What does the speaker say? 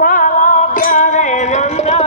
गोपाल गोपाल प्यारे नंदलाल